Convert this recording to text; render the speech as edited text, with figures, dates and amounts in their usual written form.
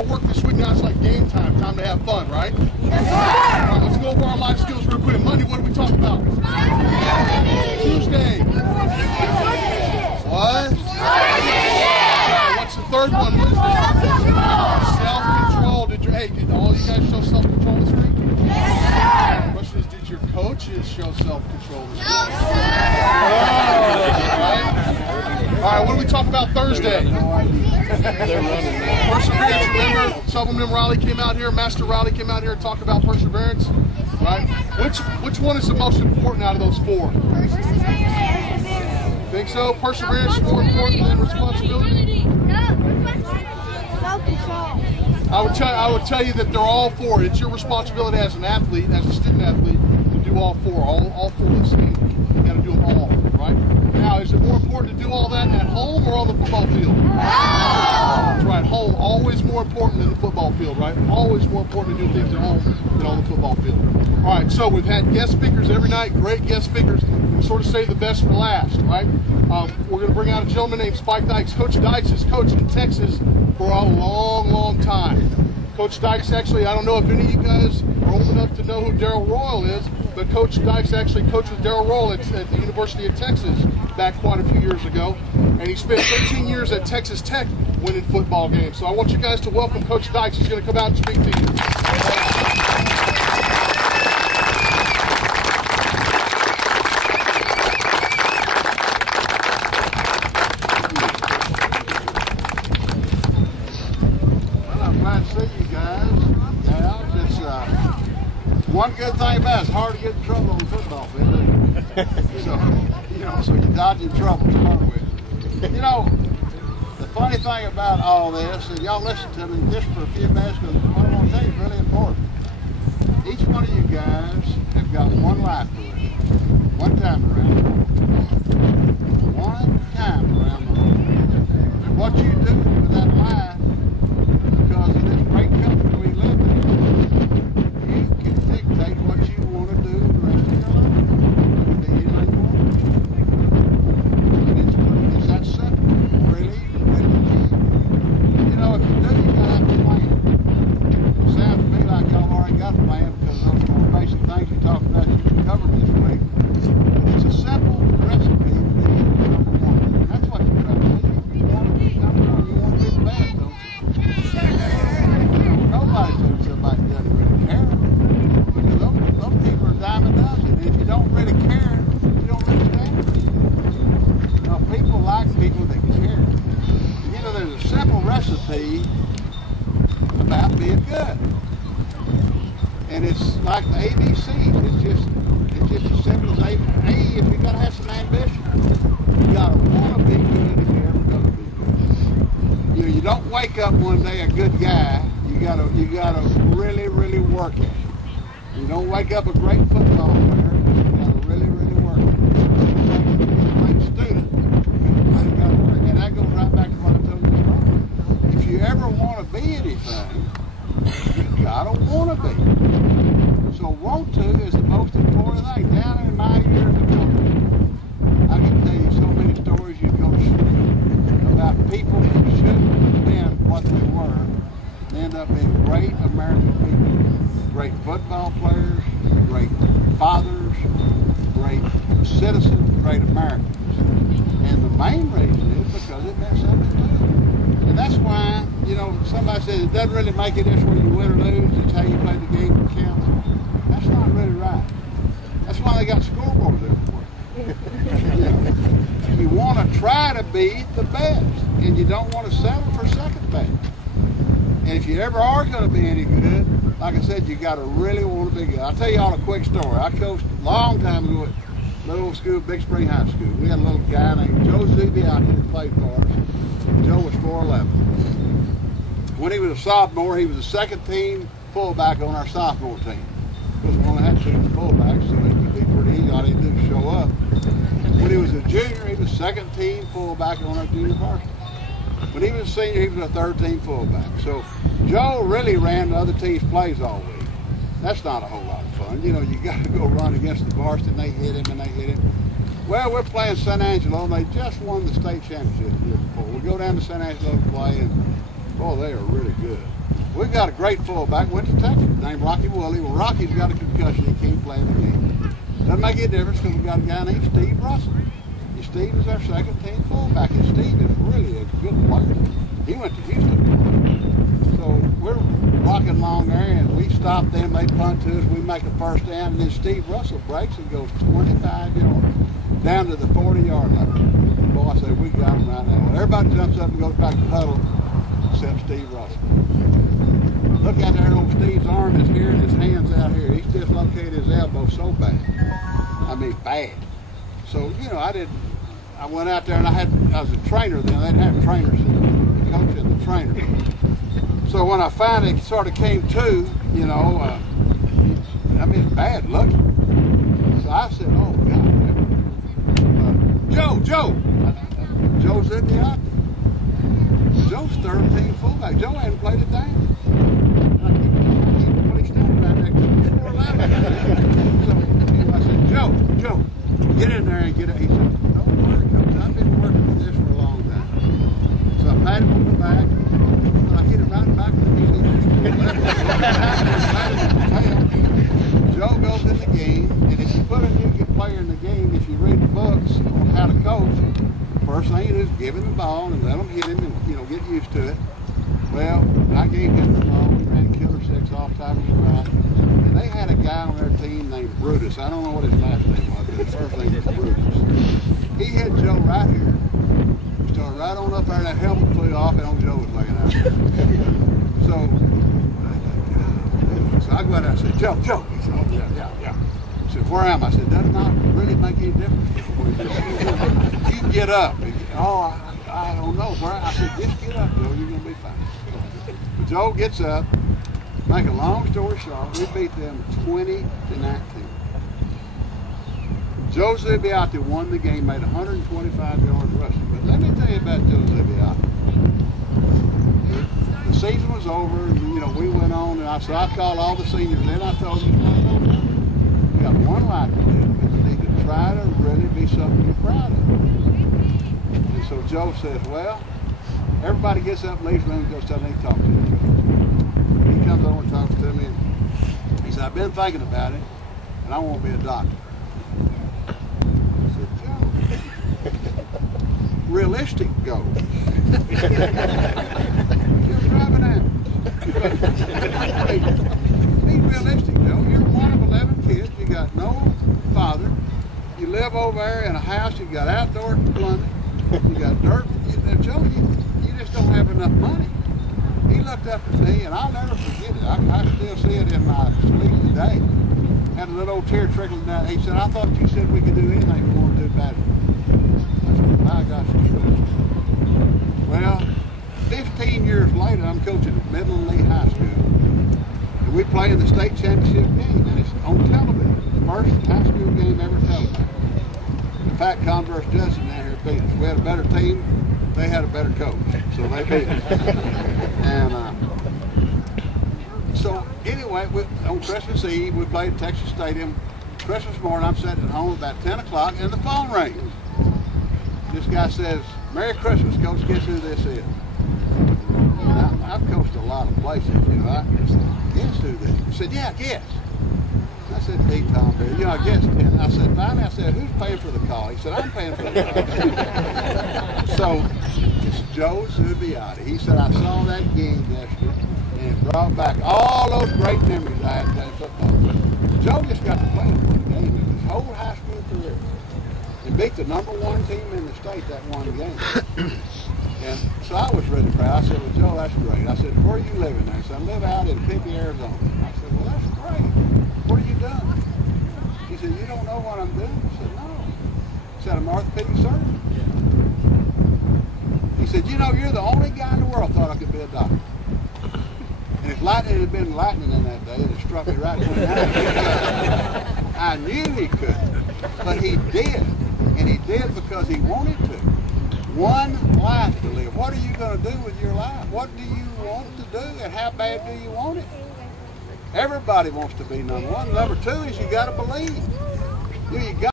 our work this week. Now it's like game time. Time to have fun, right? Yes, sir. All right, let's go over our life skills real quick. Monday, what do we talk about? Tuesday. What? What's the third one? Self-control. Did all you guys show self-control this week? Yes, sir. The question is, did your coaches show self-control this week? All right, what do we talk about Thursday? Perseverance. Remember, some of them Riley came out here, Master Riley came out here and talked about perseverance, right? Which one is the most important out of those four? Think so? Perseverance is more important than responsibility? Self-control. I would tell you that they're all four. It's your responsibility as an athlete, as a student athlete, to do all four. All four of those things. You got to do them all, right? Now, is it more important to do all that at home or on the football field? That's right. Home, always more important than the football field, right? Always more important to do things at home than on the football field. All right, so we've had guest speakers every night, great guest speakers. We sort of save the best for last, right? We're going to bring out a gentleman named Spike Dykes. Coach Dykes has coached in Texas for a long, long time. Coach Dykes actually, I don't know if any of you guys are old enough to know who Darrell Royal is, but Coach Dykes actually coached with Darrell Royal at the University of Texas back quite a few years ago. And he spent 13 years at Texas Tech winning football games. So I want you guys to welcome Coach Dykes. He's going to come out and speak to you. One good thing about it, it's hard to get in trouble on the football field. So you dodge in trouble to start with. The funny thing about all this, and y'all listen to me just for a few minutes, because what I want to tell you is really important. Each one of you guys have got one life to live, one time around the world. One time around the world. And what you do with that life, because of this great country we live in, dictate what you want to do the rest of your life. You can be anything you want to do. And it's that simple. Really, really easy. If you do, you gotta have a plan. It sounds to me like y'all already got a plan because of those four basic things you talked about you covered this week. It's a simple recipe to be number one. And that's what you're trying to do. You want to be number one. You want to be the best, don't you? Nobody told somebody doesn't really care. Those people are a dime a dozen. If you don't really care, you don't really stand for it. People like people that care. There's a simple recipe about being good. And it's like the ABCs. It's just as simple as A. If you gotta have some ambition. You gotta want to be good if you're ever gonna be good. You don't wake up one day a good guy. You gotta really, really work at it. You don't wake up a great football player. You gotta really, really work at it. You be a great student. You gotta work. And that goes right back to what I told you before. If you ever want to be anything, you gotta want to be. So want to is the most important thing. Down in my years of coaching, I can tell you so many stories you go through about people who shouldn't have been what they were and end up being great American people. Great football players, great fathers, great citizens, great Americans. And the main reason is because it meant something to them. And that's why, somebody says it doesn't really make a difference whether you win or lose, it's how you play the game that counts. That's not really right. That's why they got scoreboards everywhere. You want to try to be the best, and you don't want to settle for second best. And if you ever are going to be any good, like I said, you got to really want to be good. I'll tell you all a quick story. I coached a long time ago at little school, Big Spring High School. We had a little guy named Joe Zuby out here that played for us. Joe was 4'11". When he was a sophomore, he was the second team fullback on our sophomore team. Because we only had two fullbacks, so it would be pretty easy. All he'd do was show up. When he was a junior, he was second team fullback on our junior varsity. When he was a senior, he was a third team fullback. So Joe really ran the other team's plays all week. That's not a whole lot of fun. You got to go run against the varsity, and they hit him, and they hit him. Well, we're playing San Angelo, and they just won the state championship the year before. We go down to San Angelo to play, and Boy, they are really good. We've got a great fullback, went to Texas, named Rocky Woolley. Well, Rocky's got a concussion, he can't play in the game. Doesn't make any difference because we've got a guy named Steve Russell. And Steve is our second team fullback, and Steve is really a good player. He went to Houston. So we're rocking along there, and we stop them, they punt to us, we make a first down, and then Steve Russell breaks and goes 25 yards down to the 40-yard line. Boy, I say, we got him right now. Everybody jumps up and goes back to the huddle, except Steve Russell. Look out there, old Steve's arm is here and his hand's out here. He's dislocated his elbow so bad. I mean, bad. So, you know, I went out there and I was a trainer then. They didn't have trainers, the coach and the trainer. So when I finally sort of came to, you know, I mean, it's bad looking. So I said, oh, God. Joe's in the optic. Joe's 13 fullback. Joe hadn't played it down. When he standing right next to me, 4'11". So anyway, I said, Joe, get in there and get it. He said, don't worry, Coach. I've been working with this for a long time. So I patted him on the back, and I hit him right back in the head. Joe goes in the game, and if you put a new player in the game, if you read the books on how to coach, first thing you do is give him the ball and let him hit him and, you know, get used to it. Well, I gave him the ball. We ran killer six off tackle to right. And they had a guy on their team named Brutus. I don't know what his last name was, but his first name was Brutus. He hit Joe right here. Started right on up there, and that helmet flew off, and old Joe was laying out. So I go out there and I said, Joe. He said, oh, yeah. I said, where am I? I said, does not really make any difference. You get up. Oh, I don't know. I said, just get up, Joe. You're going to be fine. But Joe gets up. Make a long story short, we beat them 20-19. Joe Zibbiati won the game, made 125 yards rushing. But let me tell you about Joe Zibbiati. The season was over, and, you know, we went on, and I called all the seniors in. I told you, you got one life to live, but you need to try to really be something you're proud of. And so Joe says, well, everybody gets up and leaves the room and goes tell me to talk to me. He comes over and talks to me, and he said, I've been thinking about it, and I want to be a doctor. I said, Joe, realistic goals. You're driving ambulance. Be realistic, Joe. You're one of 11 kids. You got no father. You live over there in a house. You got outdoor plumbing. You got dirt. Joe, you just don't have enough money. He looked up at me, and I'll never forget it. I still see it in my sleep today. Had a little old tear trickling down. He said, I thought you said we could do anything we want to do better. I said, my gosh, well, 15 years later, I'm coaching at Midland Lee High School. And we play in the state championship game, and it's on television. The first high school game ever televised. In fact, Converse Judson down here beat us. We had a better team. They had a better coach, so they beat us. And so anyway, on Christmas Eve, we played at Texas Stadium. Christmas morning, I'm sitting at home about 10 o'clock, and the phone rings. This guy says, Merry Christmas, Coach. Guess who this is? Now, I've coached a lot of places, you know. I said, guess who this is? He said, yeah, guess. I said, Pete Tom Bear. You know, I guessed 10. I said, finally, I said, who's paying for the call? He said, I'm paying for the call. So, it's Joe Zibbiati. He said, I saw that game yesterday, and it brought back all those great memories I had playing football. Joe just got to play one game in his whole high school career. And beat the #1 team in the state that one game. And so I was really proud. I said, well, Joe, that's great. I said, where are you living there? He said, I live out in Pippi, Arizona. I said, well, that's great. What are you doing? He said, you don't know what I'm doing? I said, no. He said, I'm an orthopedic surgeon. He said, you know, you're the only guy in the world thought I could be a doctor. And if lightning had been lightning in that day, it had struck me right between the eyes. I knew he could, but he did. And he did because he wanted to. One life to live. What are you going to do with your life? What do you want to do, and how bad do you want it? Everybody wants to be #1. #2 is you got to believe. You got